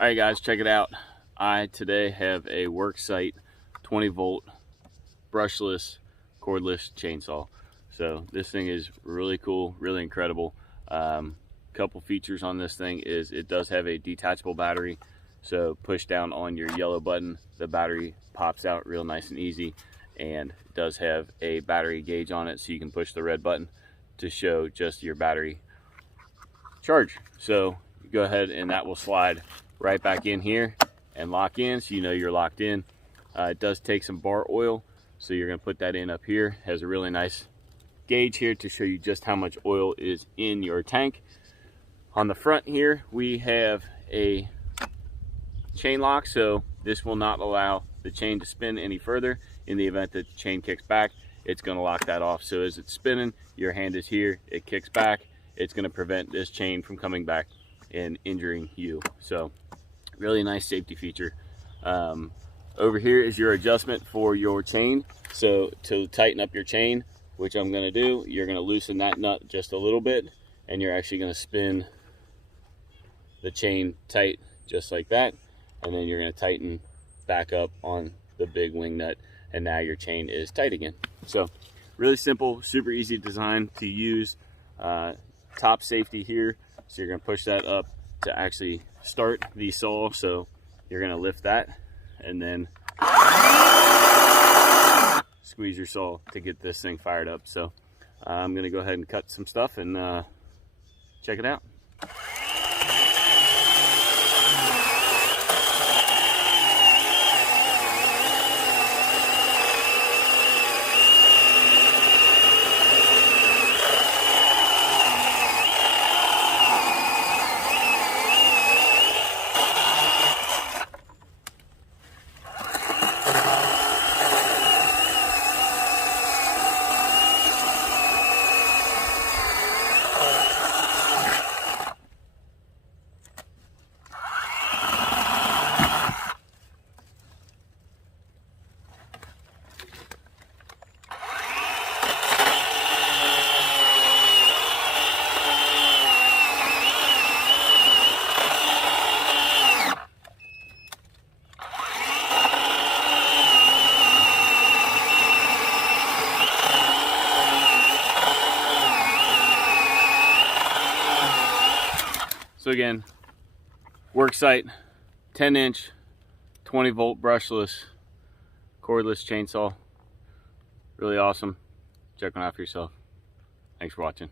All right, guys, check it out. I today have a WORKSITE 20-volt brushless cordless chainsaw. So this thing is really cool, really incredible. Couple features on this thing is it does have a detachable battery. So push down on your yellow button, the battery pops out real nice and easy, and it does have a battery gauge on it, so you can push the red button to show just your battery charge. So you go ahead and that will slide right back in here and lock in, so you know you're locked in. It does take some bar oil, so you're going to put that in up here. It has a really nice gauge here to show you just how much oil is in your tank. On the front here we have a chain lock, so this will not allow the chain to spin any further. In the event that the chain kicks back, it's going to lock that off. So as it's spinning, your hand is here, it kicks back, it's going to prevent this chain from coming back and injuring you. So really nice safety feature. Over here is your adjustment for your chain. So to tighten up your chain, which I'm going to do, you're going to loosen that nut just a little bit, and you're actually going to spin the chain tight just like that, and then you're going to tighten back up on the big wing nut, and now your chain is tight again. So really simple, super easy design to use. Top safety here, so you're going to push that up to actually start the saw. So you're going to lift that and then squeeze your saw to get this thing fired up. So I'm going to go ahead and cut some stuff and check it out. So again, WORKSITE 10-inch 20-volt brushless cordless chainsaw. Really awesome. Check one out for yourself. Thanks for watching.